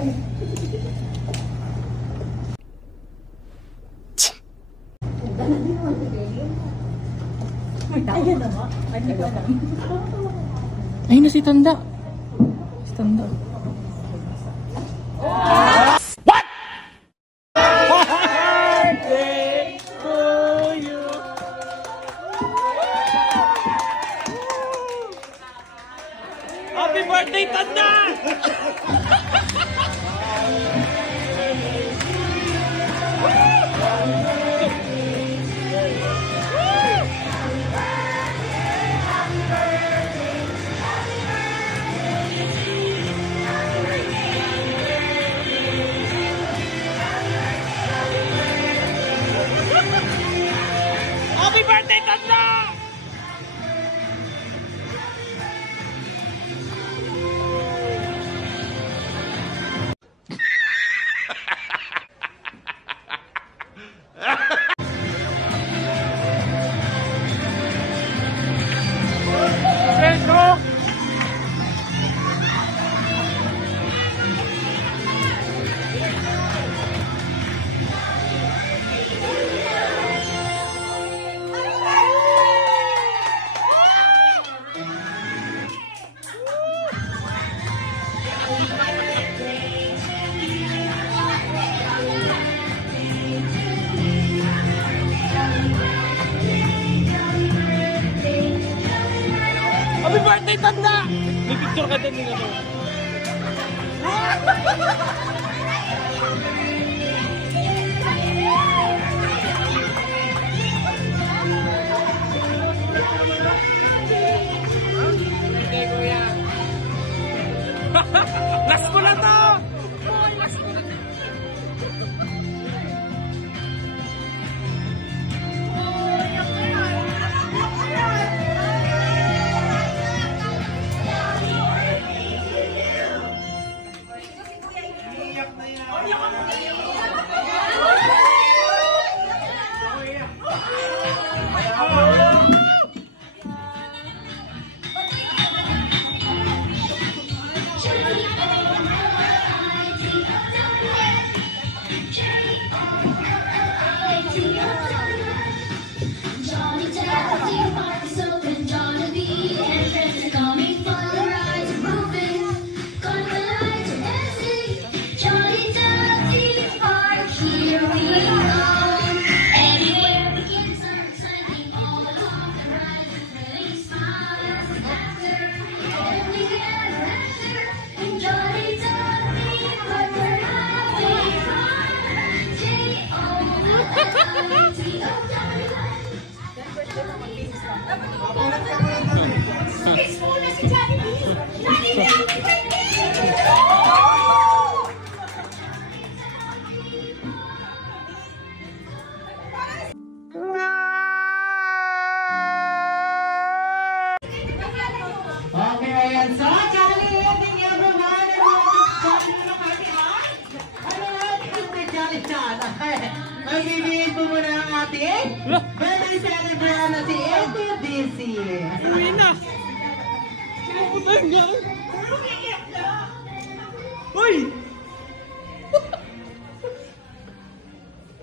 Ayun na si Tanda. Si Tanda. What? Happy birthday, Tanda! Happy birthday, Tanda! Happy birthday, Tanda! May picture ka din nila. Last ko na to! Ayan, so Charlie, hindi niyo naman Charlie na kami ano natin Charlie ang bibigyan po muna ang ating birthday celebrant na si Eddie DC. Uwi na! Sinaputan nga! Uy!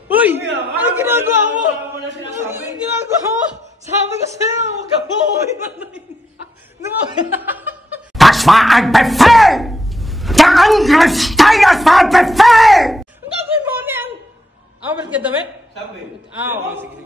Uy! Ano ginagawa mo? Ano ginagawa mo? Sabi ko sa'yo, huwag ka mo uwi na Das war ein Befehl! Der Angriff Steiners war ein Befehl! Ang gagawin mo na yan! Balik ka damit? Sabi. Oo, sige.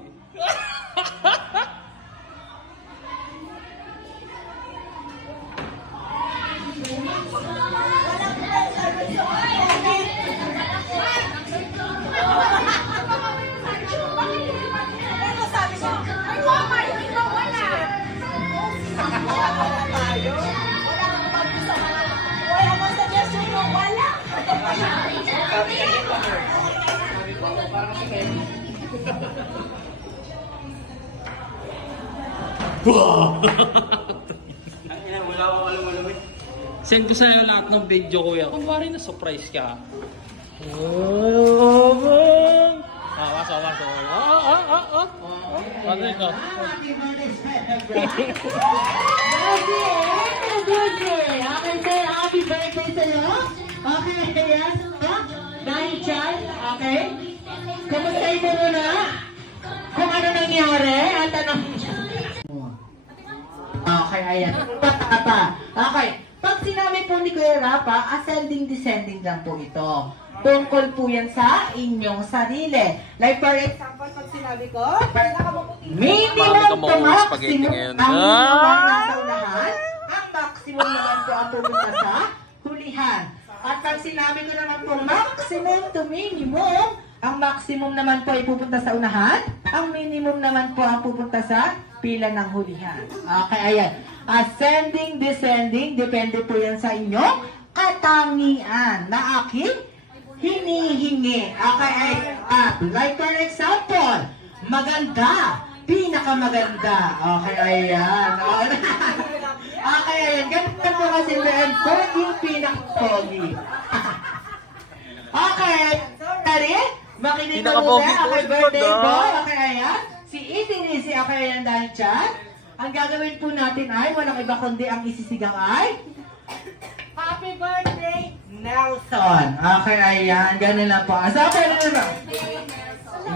Send ko sa'yo lahat ng video, kuya. Kung pari na surprise ka. Ano ito? Happy birthday sa'yo. Okay, yes. Dahil dyan, okay? Kumustahin mo muna kung ano nangyari at ano... Okay, ayan. Okay. Pag sinabi po ni Kuya Rafa, ascending, descending lang po ito. Tungkol po yan sa inyong sarili. Like for example, pag sinabi ko, minimum to maximum ang nasa unahan, ang maximum naman po ang pupunta sa hulihan. At pag sinabi ko naman po maximum to minimum, ang maximum naman po ay pupunta sa unahan, ang minimum naman po ang pupunta sa pila ng hulihan. Okay, ayan. Ascending, descending, depende po yan sa inyong katangian na aking hinihingi. Okay, like for example, maganda, pinakamaganda. Okay, ayan. Okay, ayan. Ganito po kasi and pogi, pinaka-pogi. Okay, sorry. Makinig na muna. Okay, birthday boy. Okay, ayan. Si Easy, okay, ayan dahil dyan. Ang gagawin po natin ay, walang iba kundi ang isisigang ay, Happy Birthday, Nelson. Okay, ayan. Ganun lang po. So, okay,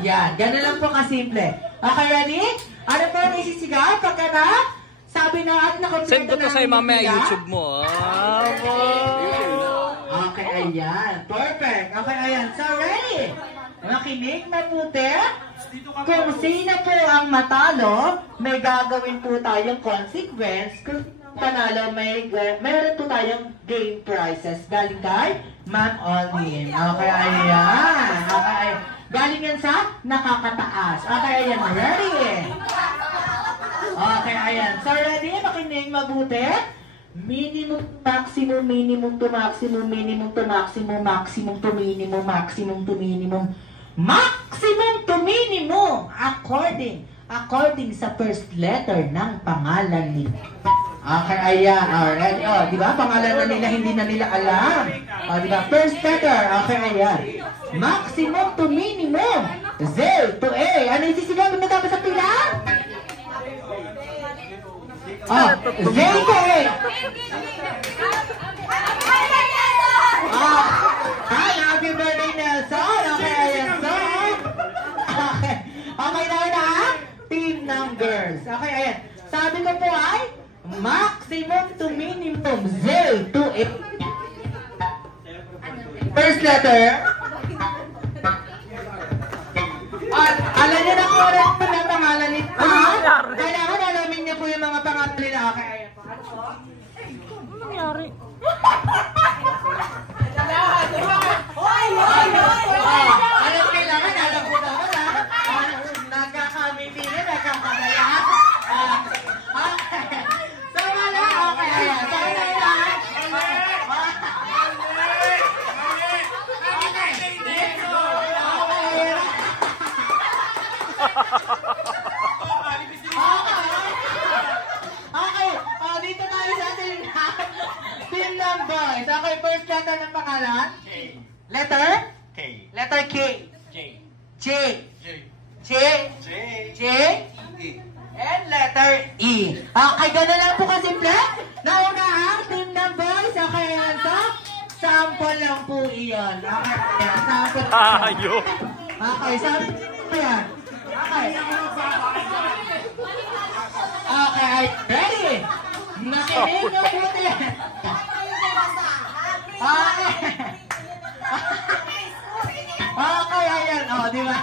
yan. Ganun lang po kasimple. Okay, ready? Ano po ang isisigaw? Pagka na, sabi na at nakompleto Send ko to sa mamaya YouTube mo. Okay, ayan. Perfect. Okay, ayan. So, ready? Makinig mabuti. Kung sino po ang matalo, may gagawin po tayong consequence. Kung panalo, mayroon po tayong game prizes. Galing kay Ma'am Olin. Okay, ayan. Okay, galing yan sa nakakataas. Okay, ayan. Ready? Okay, ayan. So, ready? Makinig mabuti. Minimum, maximum, minimum to maximum, minimum to maximum, maximum to minimum, maximum to minimum, maximum to minimum, according sa first letter ng pangalan nila. Okay, ayan. Alright. O, di ba? Pangalan na nila, hindi na nila alam. O, di ba? First letter. Okay, ayan. Maximum to minimum. Z to A. Ano yung sisigaw? Ano dapat sa pila? Oh, Z to A. Hi, happy birthday, Nelson. Okay, ayan. So, okay. Okay na. Team numbers. Okay, ayan. Sabi ko po ay, maximum to minimum, Z to A. First letter. At alam niyo na kung ano ang pangalan nito. Kailangan alamin niyo po yung mga pangalan nila. Okay, ayan. Ano nangyari? Alam kailangan, alam ko naman ha. Nagkakamili na, nagkakamaya. Okay. So wala, okay. Ayan. So kailangan. Okay. Dito tayo sa ating team numbers. Okay, first letter ng pangalan. K. Letter? K. Letter K. J. J. J. J. J. J. And letter E. Okay, gano'n lang po kasimple. Nauna ang team numbers. Okay, yan sa sample lang po iyon. Okay, yan. Sample. Ayun. Okay, sample po yan. Okay. Okay, ready? Nakinig na po din. Okay. Okay, ayan. O, di ba?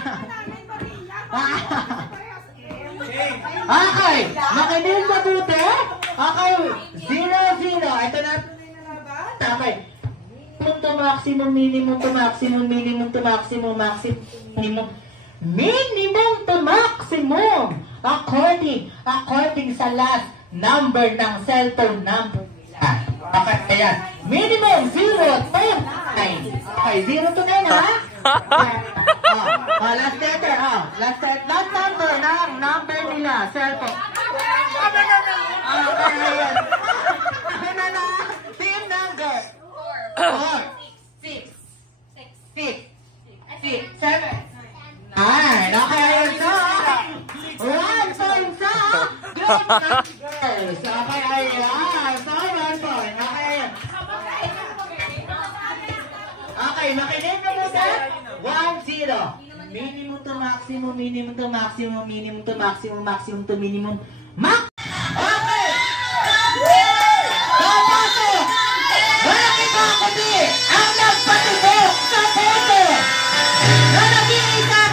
Okay, nakinig na buti. Okay, 0-0. Ito na. Okay. Minimum to maximum, minimum to maximum, minimum to maximum, maximum, minimum to maximum. According sa last number ng cellphone number. Okay, ayan. Minimum 0 to 9. Okay, 0 to 9 ha? Last letter, last number ng number nila, cellphone. Okay, ayan. Ano na? Team number. 4, 6, 7, 9. Okay, ayan. So, 1 point sa group numbers. Okay, ayan. So, 1 point. Okay, ayan. Okay, makinig ka muna. 1-0. Minimum to maximum, minimum to maximum, minimum to maximum, maximum to minimum. Max! Okay! Papasok! Malaki pa kundi ang nagpatubok sa puso na nag-iisang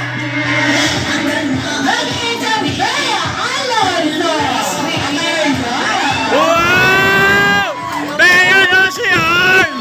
Bea Alonso! Wow! Bea Alonso yan!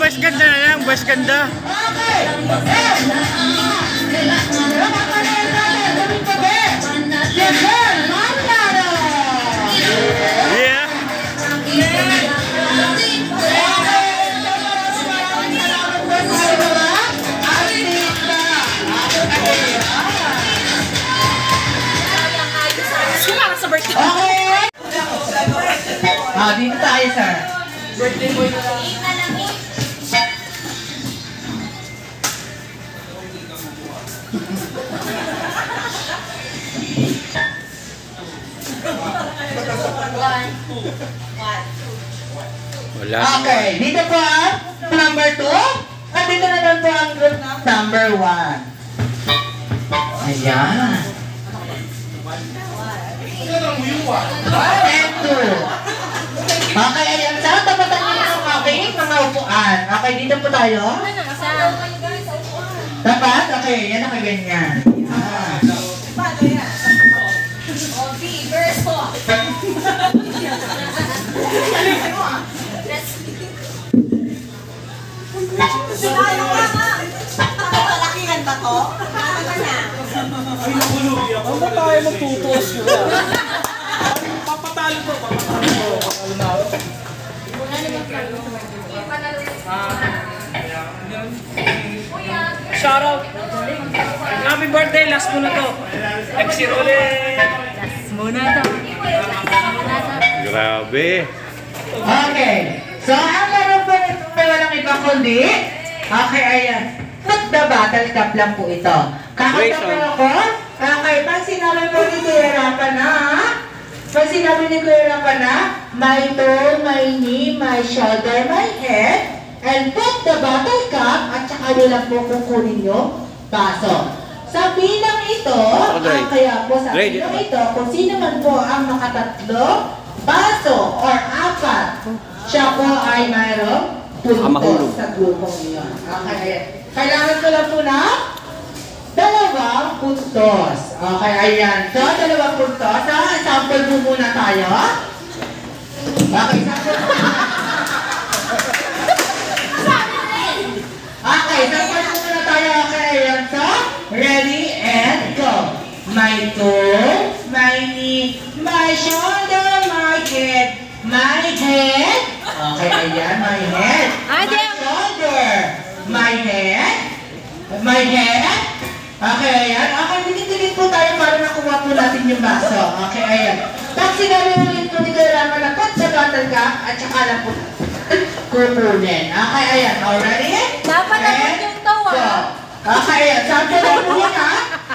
Bas ganda na lang, bas ganda. Yeah. Sa birthday. Okay. Dito tayo, sir. Birthday boy na lang. Wala. Okay, dito po ang number 2. At dito naman po ang group number 1. Ayan. 1 and 2. Okay, ayan. Saan tapatan nyo ng aking mga upuan? Okay, dito po tayo. Dapat? Okay, yan nakaganyan. Ayan. Palakihan ba to? Ay, nagulubi ako. Ano tayo magtutos yun? Papatalo ko. Papatalo na ako. Shoutout. Happy birthday. Last mo na to. Exit ulit. Last muna to. Grabe. Okay. So, ang laro po nito ay walang ibang kundi. Okay, ayan. Put the battle cup lang po ito. Kakanta po ako. Okay, pag sinabi po ni Kuya Rapa na, pag sinabi ni Kuya Rapa na, my toe, my knee, my shoulder, my head, and put the battle cup, at saka nyo lang po kukunin nyo, baso. Sa bilang ito, kaya po sa bilang ito, kung sino man po ang nakatatlo, baso or apat, siya po ay mayroong puntos sa grupong iyon. Okay, ayan. Kailangan ko lang po na 2 puntos. Okay, ayan. So, 2 puntos. Sample po muna tayo. Okay, sample po. Okay, sample po muna tayo. Okay, ayan. So, ready and go. My toe, my knee, my shoulder, my head, my head. Okay, ayan, my head, my shoulder, my head, my head. Okay, ayan. Okay, tinig-tinig po tayo para nakuha po natin yung baso. Okay, ayan. Tapos sinabi ulit po ni Kuya Rama na put sa battle cup at saka lang po kukunin. Okay, ayan. Already? Dapat naman yung tawa. Okay, ayan. Sabi lang po yun, ha?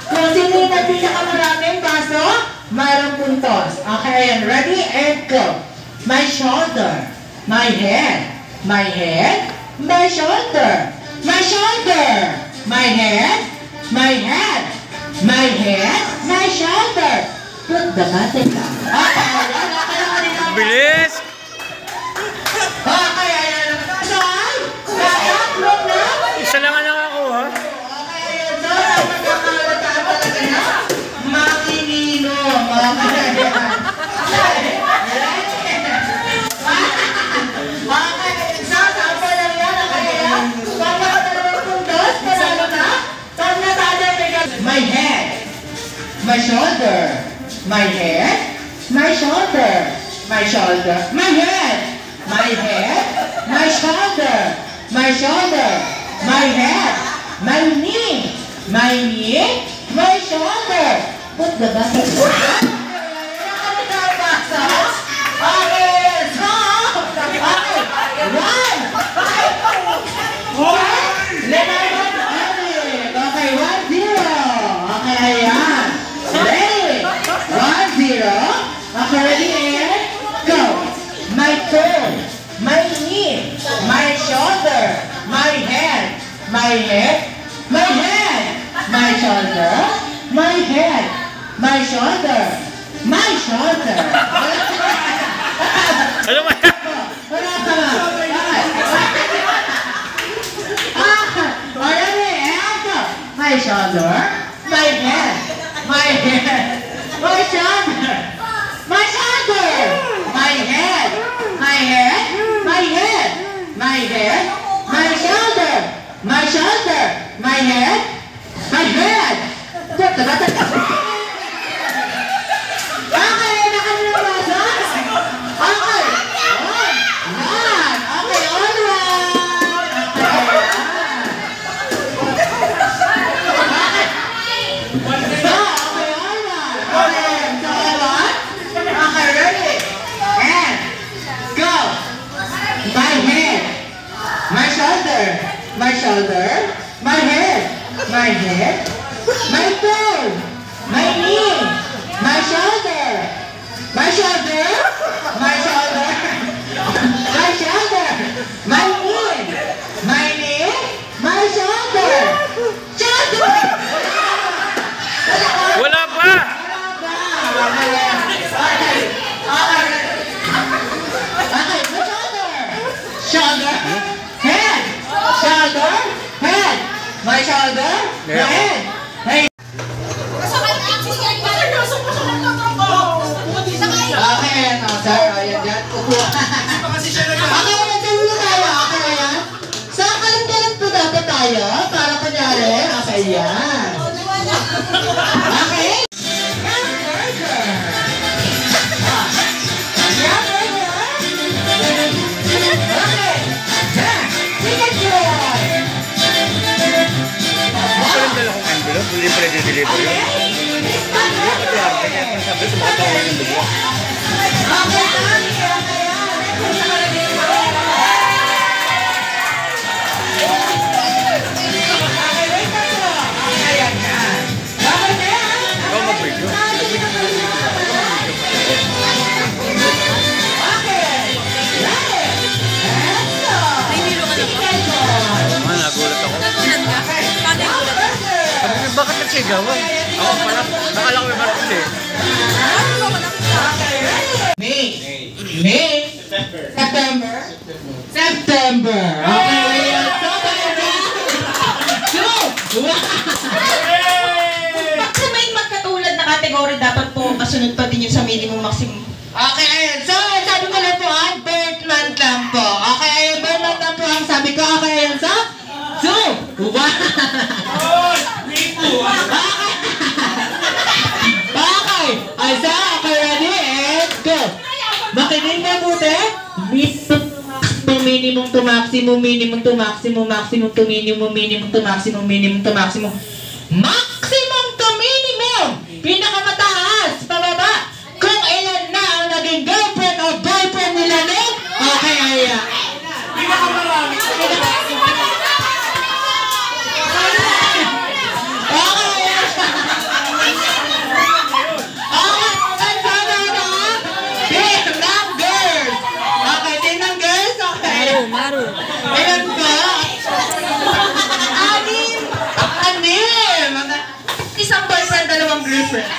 Kung sino yung nagpinakamaraming baso, mayroong puntos. Okay, ayan. Ready? And go. My shoulder, my head, my head, my shoulder, my shoulder, my head, my head, my head, my shoulder. Put the battle cup. Okay, ayan. Bilis! Okay, ayan. Saan? Tatlo na. Isa lang ang nakakuha. Okay, ayan. So, napagkakalataan talaga na makininong. Okay, ayan. Okay, so, sample lang yan. Okay, ayan. Pag nakadalawang puntos, panalo my shoulder, my head, my shoulder, my shoulder, my head, my head, my shoulder, my shoulder, my head, my knee, my shoulder. Put the button. Okay, stop. Okay, one. Okay, 1-0. Okay, ayan. Ready? 1-0. Okay, ready and go. My toe, my knee, my shoulder, my head, my head, my head, my shoulder, my head, my shoulder, my shoulder. Ano ba? Wala ka na. My shoulder, my head, my head, my shoulder, my shoulder, my head, my head, my head, my head, my shoulder, my shoulder, my head, my head. Okay, nakalabas. Okay. Yan. Okay, all okay, ready? And go. My head, my shoulder, my shoulder, my head, my head, my toe, my knee, my shoulder, my shoulder, my shoulder, my shoulder, my knee, my shoulder, shoulder. Wala pa! Shoulder, head, shoulder, head, my shoulder, my head, hey. Okay, sir, ayan dyan, kukuha. Okay, nagkaroon na tayo, okay, ayan. Sa kalandalan po dapat tayo, para kunyari, okay, yan. Okay. Hamburger. Okay. Chicken joy. Ito yung dala kong envelope, hindi pala deliver yun. Sabi ko makatawa yung dugo. Ikaw mag-video. Nagulat ako. Sabi ko, bakit nagsigawan? Ako pala, nakala ko yung market eh. May. September. Okay. Pag may magkatulad na kategory, dapat po kasunod pa din yun sa minimum maximum. Okay, ayun. So, sabi ko lang po, birth month lang po. Okay, ayun, birth month lang po ang sabi ko. Okay, ayun, so, okay. Ay, so, okay, ready? And go. Makinig na buti. Minimum to maximum, minimum to maximum, maximum to minimum, minimum to maximum, minimum to maximum. Maximum to minimum! Pinakamataas, pababa. Kung ilan na ang naging girlfriend o boyfriend nila ni... Okay, ayan. Pinakamarami. Okay, ayan. Okay, and sana na. Team ng girls. Okay, team ng girls. Okay. Maru. Ayan ba? Anim. Isang boyfriend, dalawang girlfriend.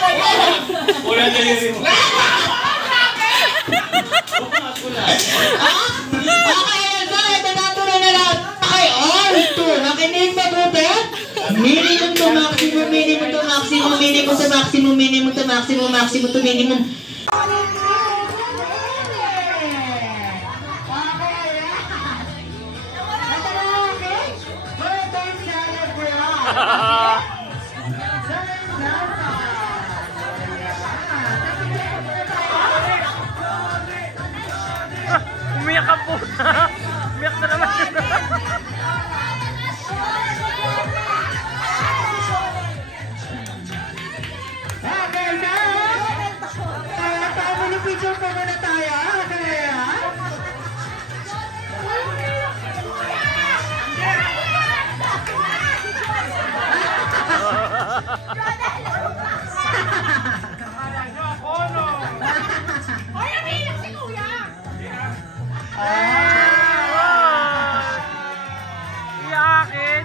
Wala na yun. Okay, so ito na tuloy na lang. Okay, all to. Nakinig mabuti. Minimum to maximum, minimum to maximum, minimum to maximum, minimum to maximum, maximum to minimum. Umiyak ka po. Umiyak na naman. Family picture pa muna tayo. Iyakin.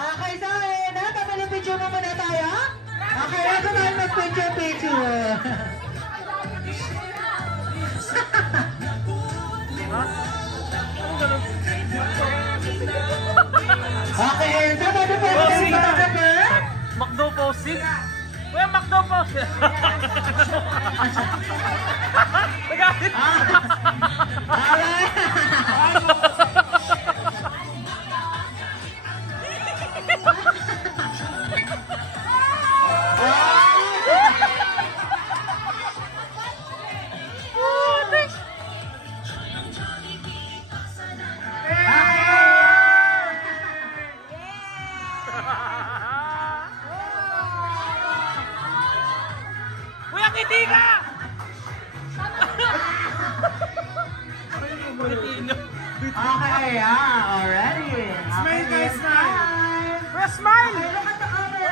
Okay, so family picture pa muna tayo. Okay, ako tayo mag-picture. Okay, so ano po? Posing. Macdo posing. Kuya, Macdo posing. Nagalit. Kuya, kiti ka! Okay, already. Smile, guys, smile. Kuya, smile! Look at the camera.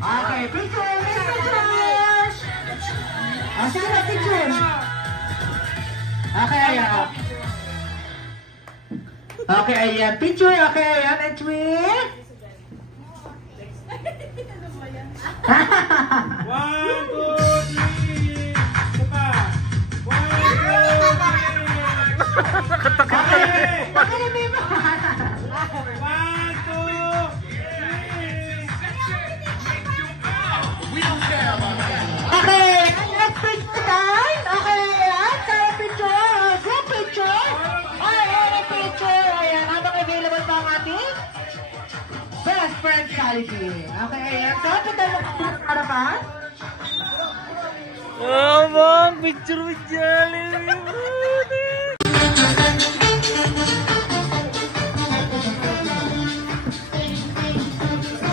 Okay, picture, picture. Saan na picture? Okay, okay, ayan. Picture, okay, ayan. And twin. 1, 2, 3. Isa pa. 1, 2, 3. Okay, pakilamay mo. 1, 2, 3. Okay, next picture time. Okay, ayan. Saan picture? Group picture. Ayan, picture. Ayan, habang available pa ang ating best friend quality. Okay, ayan. So, ito tayo magpaparapan. Oh, bang, picture with Jolly.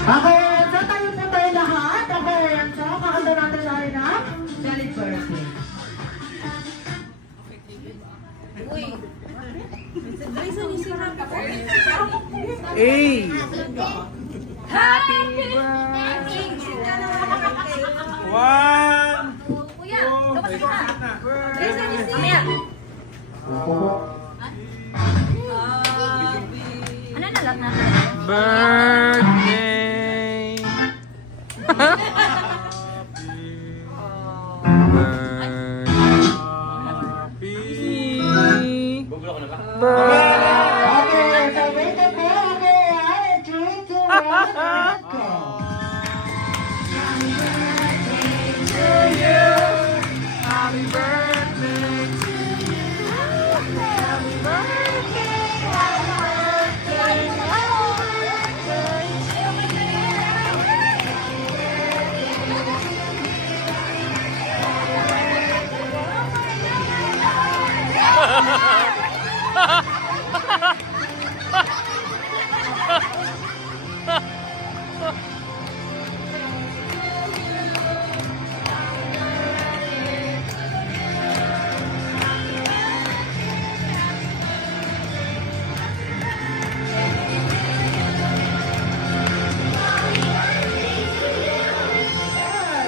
Okay, so tayo po tayo lahat. Okay, ayan. So, kakanta natin tayo na Jolly birthday. Hey! Happy birthday! birthday! 1, Kuya, kapatid ka. Mamaya. Ano na lang natin? birthday! Okay, so wait a bit. Okay, ayan. 3, 2, 1, let's go. Happy birthday to you. Happy birthday.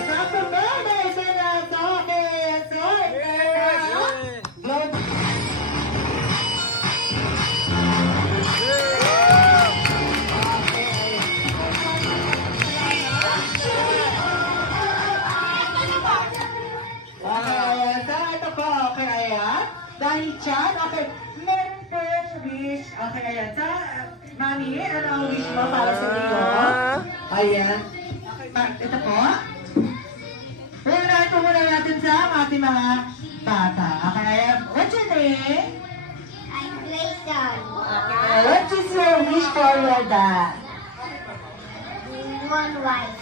Happy birthday, Sina. Okay, so, Dahil dyan, okay, meron po wish. Okay, ayan. Sa, Mami, ano ang wish mo para sa iyo? Ayan. Ito po. Unahin po muna natin sa ating mga bata. Okay, ayan. What's your name? I'm Grayson. What is your wish for your dad? One wife.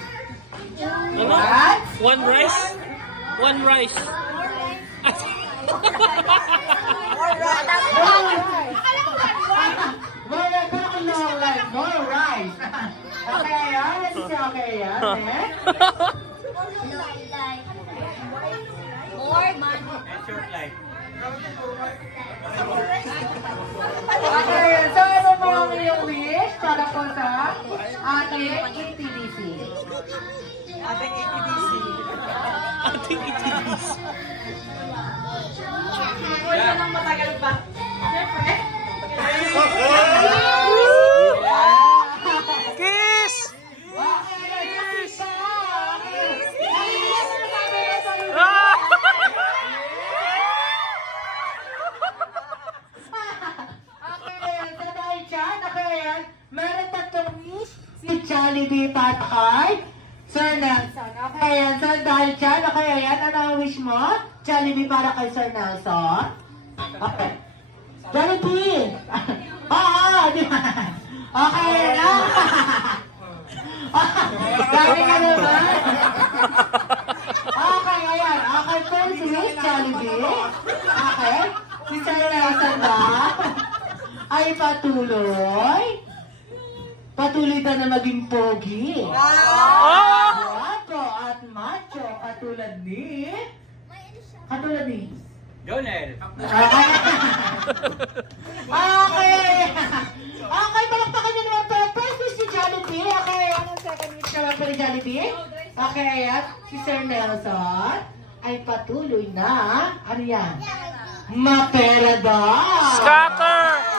What? One rice? One rice. More rice. Okay, ayan. Let's see. Okay, ayan. Next. More money. Okay, so ano po ang iyong wish para po sa ating ATVC? Ating itibis. Kiss! Meron tatlong wish si Jollibee para kay Sir Nelson. Okay, ayan. So, dahil dyan, okay, ayan. Ano ang wish mo? Jollibee para kay Sir Nelson. Okay. Jollibee! Oo, di ba? Okay, ayan. Dami ka naman. Okay, ayan. Okay, first wish, Jollibee. Okay. Si Sir Nelson ba? Ay patuloy ba na maging pogi? Guwapo at macho katulad ni Jonel. Okay, palakpakan nyo naman po. First wish si Jollibee. Okay, ang second wish naman po ni Jollibee. Okay, at si Sir Nelson ay patuloy na, ano yan? Mapera daw! Scatter!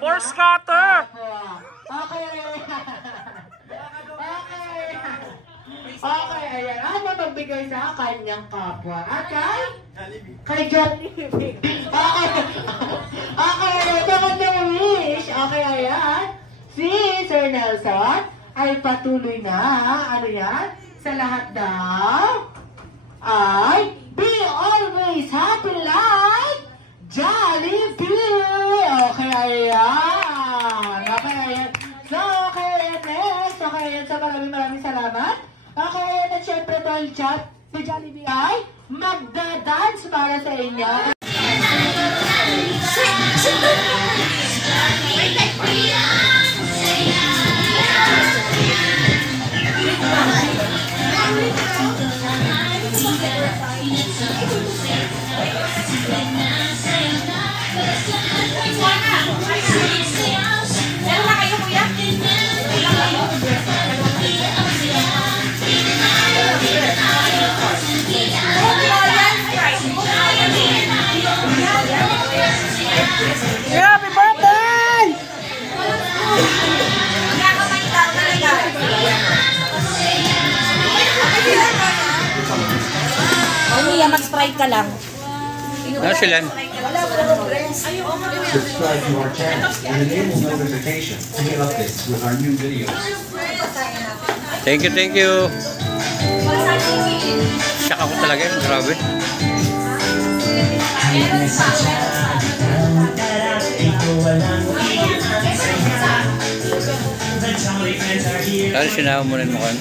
More scatter! Okay, ayan. Ano magbigay sa kanyang kapwa? At kay Jollibee. Okay, ayan. Wish. Okay, ayan. Si Sir Nelson ay patuloy na, ano yan? Sa lahat daw ay be always happy like Jollibee! Okay, ayan. Okay, ayan. So, okay, ayan. Next. Okay, ayan. So, maraming salamat. Okay, ayan. At syempre, dahil chat, si Jollibee ay magda-dance para sa inyo. Happy birthday! Mia, mag-sprite ka lang. Ano sila? Subscribe to our channel and enable notifications to get updates with our new videos. Thank you. Saka ko talaga yun, grabe. Ano sinama mo rin mo kan?